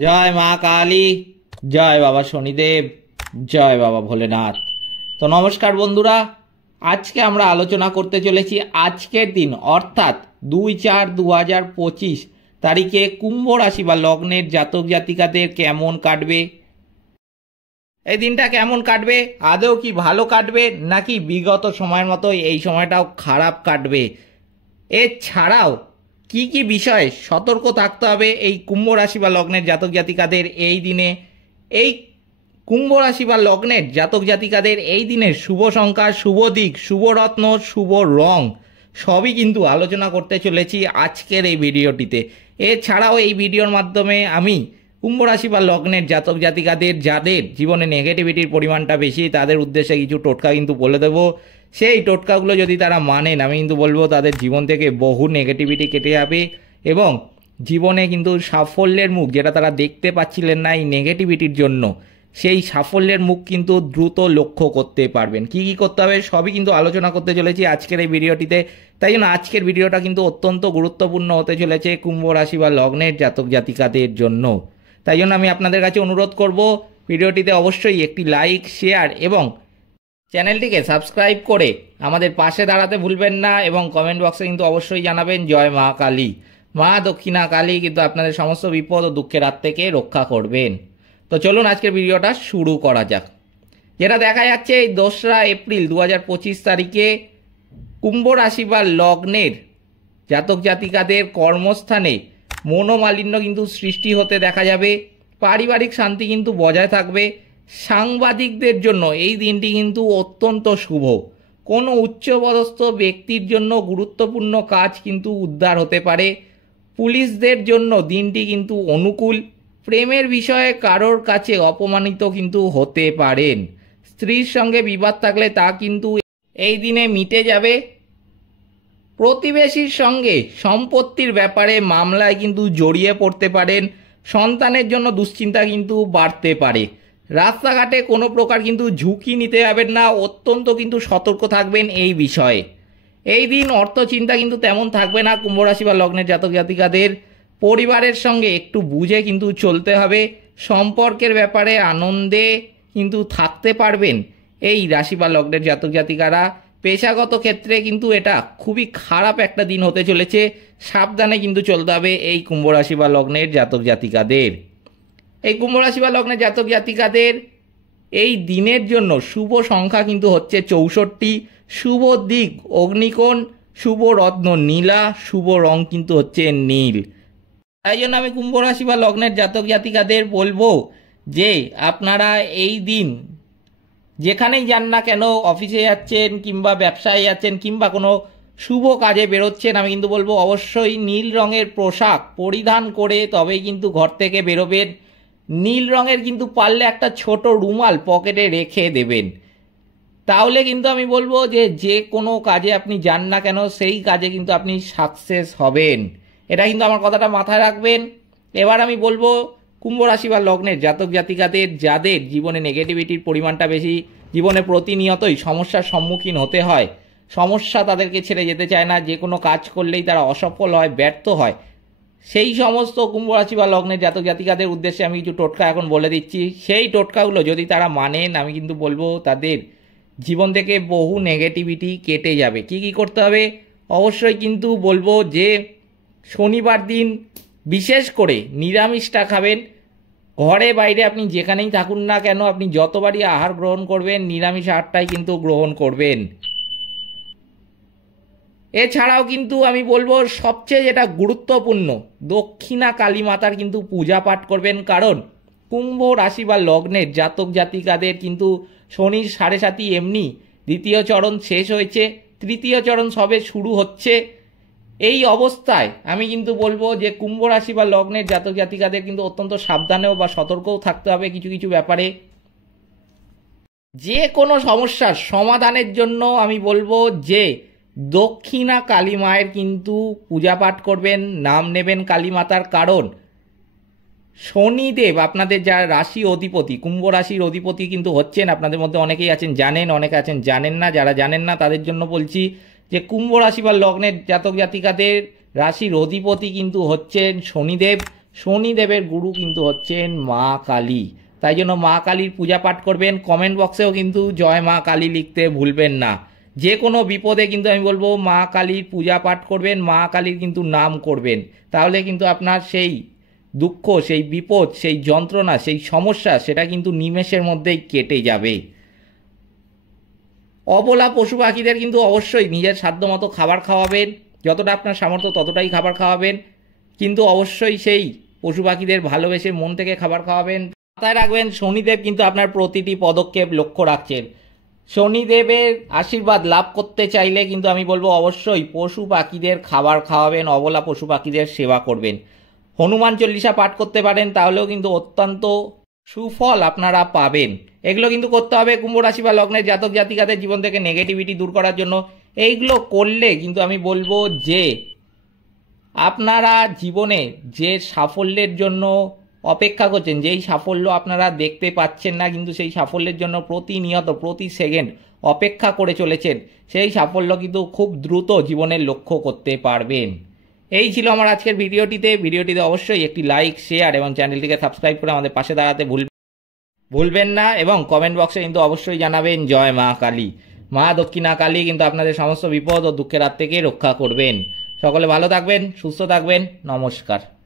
জয় মা কালী, জয় বাবা শনিদেব, জয় বাবা ভোলেনাথ। তো নমস্কার বন্ধুরা, আজকে আমরা আলোচনা করতে চলেছি আজকের দিন অর্থাৎ 2/4/2025 তারিখে কুম্ভ রাশি বা লগ্নের জাতক জাতিকাদের কেমন কাটবে, এই দিনটা কেমন কাটবে, আদৌ কি ভালো কাটবে নাকি বিগত সময়ের মতো এই সময়টাও খারাপ কাটবে, এছাড়াও কি কি বিষয়ে সতর্ক থাকতে হবে এই কুম্ভ রাশি বা লগ্নের জাতক জাতিকাদের এই দিনে। এই কুম্ভ রাশি বা লগ্নের জাতক জাতিকাদের এই দিনের শুভ সংখ্যা, শুভ দিক, শুভ রত্ন, শুভ রং সবই কিন্তু আলোচনা করতে চলেছি আজকের এই ভিডিওটিতে। এছাড়াও এই ভিডিওর মাধ্যমে আমি কুম্ভ রাশি বা লগ্নের জাতক জাতিকাদের যাদের জীবনে নেগেটিভিটির পরিমাণটা বেশি তাদের উদ্দেশ্যে কিছু টোটকা কিন্তু বলে দেবো। সেই টোটকাগুলো যদি তারা মানেন আমি কিন্তু বলবো তাদের জীবন থেকে বহু নেগেটিভিটি কেটে যাবে এবং জীবনে কিন্তু সাফল্যের মুখ যেটা তারা দেখতে পাচ্ছিলেন না এই নেগেটিভিটির জন্য, সেই সাফল্যের মুখ কিন্তু দ্রুত লক্ষ্য করতে পারবেন। কি কি করতে হবে সবই কিন্তু আলোচনা করতে চলেছি আজকের এই ভিডিওটিতে। তাই জন্য আজকের ভিডিওটা কিন্তু অত্যন্ত গুরুত্বপূর্ণ হতে চলেছে কুম্ভ রাশি বা লগ্নের জাতক জাতিকাদের জন্য। তাই জন্য আমি আপনাদের কাছে অনুরোধ করব ভিডিওটিতে অবশ্যই একটি লাইক, শেয়ার এবং চ্যানেলটিকে সাবস্ক্রাইব করে আমাদের পাশে দাঁড়াতে ভুলবেন না এবং কমেন্ট বক্সে কিন্তু অবশ্যই জানাবেন জয় মা কালী। মা দক্ষিণা কালী কিন্তু আপনাদের সমস্ত বিপদ ও দুঃখের হাত থেকে রক্ষা করবেন। তো চলুন আজকের ভিডিওটা শুরু করা যাক। যেটা দেখা যাচ্ছে এই 2রা এপ্রিল 2025 তারিখে কুম্ভ রাশি বা লগ্নের জাতক জাতিকাদের কর্মস্থানে মনোমালিন্য কিন্তু সৃষ্টি হতে দেখা যাবে, পারিবারিক শান্তি কিন্তু বজায় থাকবে। সাংবাদিকদের জন্য এই দিনটি কিন্তু অত্যন্ত শুভ, কোনো উচ্চপদস্থ ব্যক্তির জন্য গুরুত্বপূর্ণ কাজ কিন্তু উদ্ধার হতে পারে। পুলিশদের জন্য দিনটি কিন্তু অনুকূল, প্রেমের বিষয়ে কারোর কাছে অপমানিত কিন্তু হতে পারেন। স্ত্রীর সঙ্গে বিবাদ থাকলে তা কিন্তু এই দিনে মিটে যাবে। প্রতিবেশীর সঙ্গে সম্পত্তির ব্যাপারে মামলায় কিন্তু জড়িয়ে পড়তে পারেন। সন্তানের জন্য দুশ্চিন্তা কিন্তু বাড়তে পারে। রাস্তাঘাটে কোনো প্রকার কিন্তু ঝুঁকি নিতে যাবেন না, অত্যন্ত কিন্তু সতর্ক থাকবেন এই বিষয়ে। এই দিন অর্থ চিন্তা কিন্তু তেমন থাকবে না কুম্ভ রাশি বা লগ্নের জাতক জাতিকাদের। পরিবারের সঙ্গে একটু বুঝে কিন্তু চলতে হবে। সম্পর্কের ব্যাপারে আনন্দে কিন্তু থাকতে পারবেন এই রাশি বা লগ্নের জাতক জাতিকারা। পেশাগত ক্ষেত্রে কিন্তু এটা খুবই খারাপ একটা দিন হতে চলেছে, সাবধানে কিন্তু চলতে হবে এই কুম্ভ রাশি বা লগ্নের জাতক জাতিকাদের। এই কুম্ভ রাশি বা লগ্নের জাতক জাতিকাদের এই দিনের জন্য শুভ সংখ্যা কিন্তু হচ্ছে 64, শুভ দিক অগ্নিকোণ, শুভ রত্ন নীলা, শুভ রং কিন্তু হচ্ছে নীল। তাই জন্য আমি কুম্ভ রাশি বা লগ্নের জাতক জাতিকাদের বলবো যে আপনারা এই দিন যেখানেই যান না কেন, অফিসে যাচ্ছেন কিংবা ব্যবসায় যাচ্ছেন কিংবা কোনো শুভ কাজে বেরোচ্ছেন, আমি কিন্তু বলবো অবশ্যই নীল রঙের পোশাক পরিধান করে তবেই কিন্তু ঘর থেকে বেরোবেন। নীল রঙের কিন্তু পারলে একটা ছোট রুমাল পকেটে রেখে দেবেন, তাহলে কিন্তু আমি বলবো যে যে কোনো কাজে আপনি যান না কেন সেই কাজে কিন্তু আপনি সাকসেস হবেন। এটা কিন্তু আমার কথাটা মাথায় রাখবেন। এবার আমি বলবো কুম্ভ রাশি বা লগ্নের জাতক জাতিকাদের যাদের জীবনে নেগেটিভিটির পরিমাণটা বেশি, জীবনে প্রতিনিয়তই সমস্যার সম্মুখীন হতে হয়, সমস্যা তাদেরকে ছেড়ে যেতে চায় না, যে কোনো কাজ করলেই তারা অসফল হয়, ব্যর্থ হয়, সেই সমস্ত কুম্ভ রাশি বা লগ্নের জাতক জাতিকাদের উদ্দেশ্যে আমি কিছু টোটকা এখন বলে দিচ্ছি। সেই টোটকাগুলো যদি তারা মানেন আমি কিন্তু বলবো তাদের জীবন থেকে বহু নেগেটিভিটি কেটে যাবে। কি কি করতে হবে অবশ্যই কিন্তু বলবো যে শনিবার দিন বিশেষ করে নিরামিষটা খাবেন। ঘরে বাইরে আপনি যেখানেই থাকুন না কেন আপনি যতবারই আহার গ্রহণ করবেন নিরামিষ আহারটাই কিন্তু গ্রহণ করবেন। এছাড়াও কিন্তু আমি বলবো সবচেয়ে যেটা গুরুত্বপূর্ণ, দক্ষিণা কালী মাতার কিন্তু পূজা পাঠ করবেন, কারণ কুম্ভ রাশি বা লগ্নের জাতক জাতিকাদের কিন্তু শনির 7.5 এমনি দ্বিতীয় চরণ শেষ হয়েছে, তৃতীয় চরণ সবে শুরু হচ্ছে। এই অবস্থায় আমি কিন্তু বলবো যে কুম্ভ রাশি বা লগ্নের জাতক জাতিকাদের কিন্তু অত্যন্ত সাবধানেও বা সতর্কও থাকতে হবে কিছু কিছু ব্যাপারে। যে কোনো সমস্যার সমাধানের জন্য আমি বলবো যে দক্ষিণা কালী মায়ের কিন্তু পূজা পাঠ করবেন, নাম নেবেন কালী মাতার, কারণ শনিদেব আপনাদের যারা রাশি অধিপতি, কুম্ভ রাশির অধিপতি কিন্তু হচ্ছেন। আপনাদের মধ্যে অনেকেই আছেন জানেন, অনেকে আছেন জানেন না। যারা জানেন না তাদের জন্য বলছি যে কুম্ভ রাশি বা লগ্নের জাতক জাতিকাদের রাশির অধিপতি কিন্তু হচ্ছেন শনিদেব। শনিদেবের গুরু কিন্তু হচ্ছেন মা কালী। তাই জন্য মা কালীর পূজা পাঠ করবেন। কমেন্ট বক্সেও কিন্তু জয় মা কালী লিখতে ভুলবেন না। যে কোনো বিপদে কিন্তু আমি বলবো মা কালীর পূজা পাঠ করবেন, মা কালীর কিন্তু নাম করবেন। তাহলে কিন্তু আপনার সেই দুঃখ, সেই বিপদ, সেই যন্ত্রণা, সেই সমস্যা সেটা কিন্তু নিমেষের মধ্যেই কেটে যাবে। অবলা পশু পাখিদের কিন্তু অবশ্যই নিজের সাধ্যমতো খাবার খাওয়াবেন, যতটা আপনার সামর্থ্য ততটাই খাবার খাওয়াবেন, কিন্তু অবশ্যই সেই পশু পাখিদের ভালোবেসে মন থেকে খাবার খাওয়াবেন। মাথায় রাখবেন শনিদেব কিন্তু আপনার প্রতিটি পদক্ষেপ লক্ষ্য রাখছেন। শনিদেবের আশীর্বাদ লাভ করতে চাইলে কিন্তু আমি বলবো অবশ্যই পশু পাখিদের খাবার খাওয়াবেন, অবলা পশু পাখিদের সেবা করবেন। হনুমান চল্লিশা পাঠ করতে পারেন, তাহলেও কিন্তু অত্যন্ত সুফল আপনারা পাবেন। এগুলো কিন্তু করতে হবে কুম্ভ রাশি বা লগ্নের জাতক জাতিকাদের জীবন থেকে নেগেটিভিটি দূর করার জন্য। এইগুলো করলে কিন্তু আমি বলবো যে আপনারা জীবনে যে সাফল্যের জন্য অপেক্ষা করছেন, যেই সাফল্য আপনারা দেখতে পাচ্ছেন না কিন্তু সেই সাফল্যের জন্য প্রতিনিয়ত প্রতি সেকেন্ড অপেক্ষা করে চলেছেন, সেই সাফল্য কিন্তু খুব দ্রুত জীবনের লক্ষ্য করতে পারবেন। এই ছিল আমার আজকের ভিডিওটিতে অবশ্যই একটি লাইক, শেয়ার এবং চ্যানেলটিকে সাবস্ক্রাইব করে আমাদের পাশে দাঁড়াতে ভুলবেন না। এবং কমেন্ট বক্সে কিন্তু অবশ্যই জানাবেন জয় মা কালী। মা দক্ষিণা কালী কিন্তু আপনাদের সমস্ত বিপদ ও দুঃখের হাত থেকে রক্ষা করবেন। সকলে ভালো থাকবেন, সুস্থ থাকবেন। নমস্কার।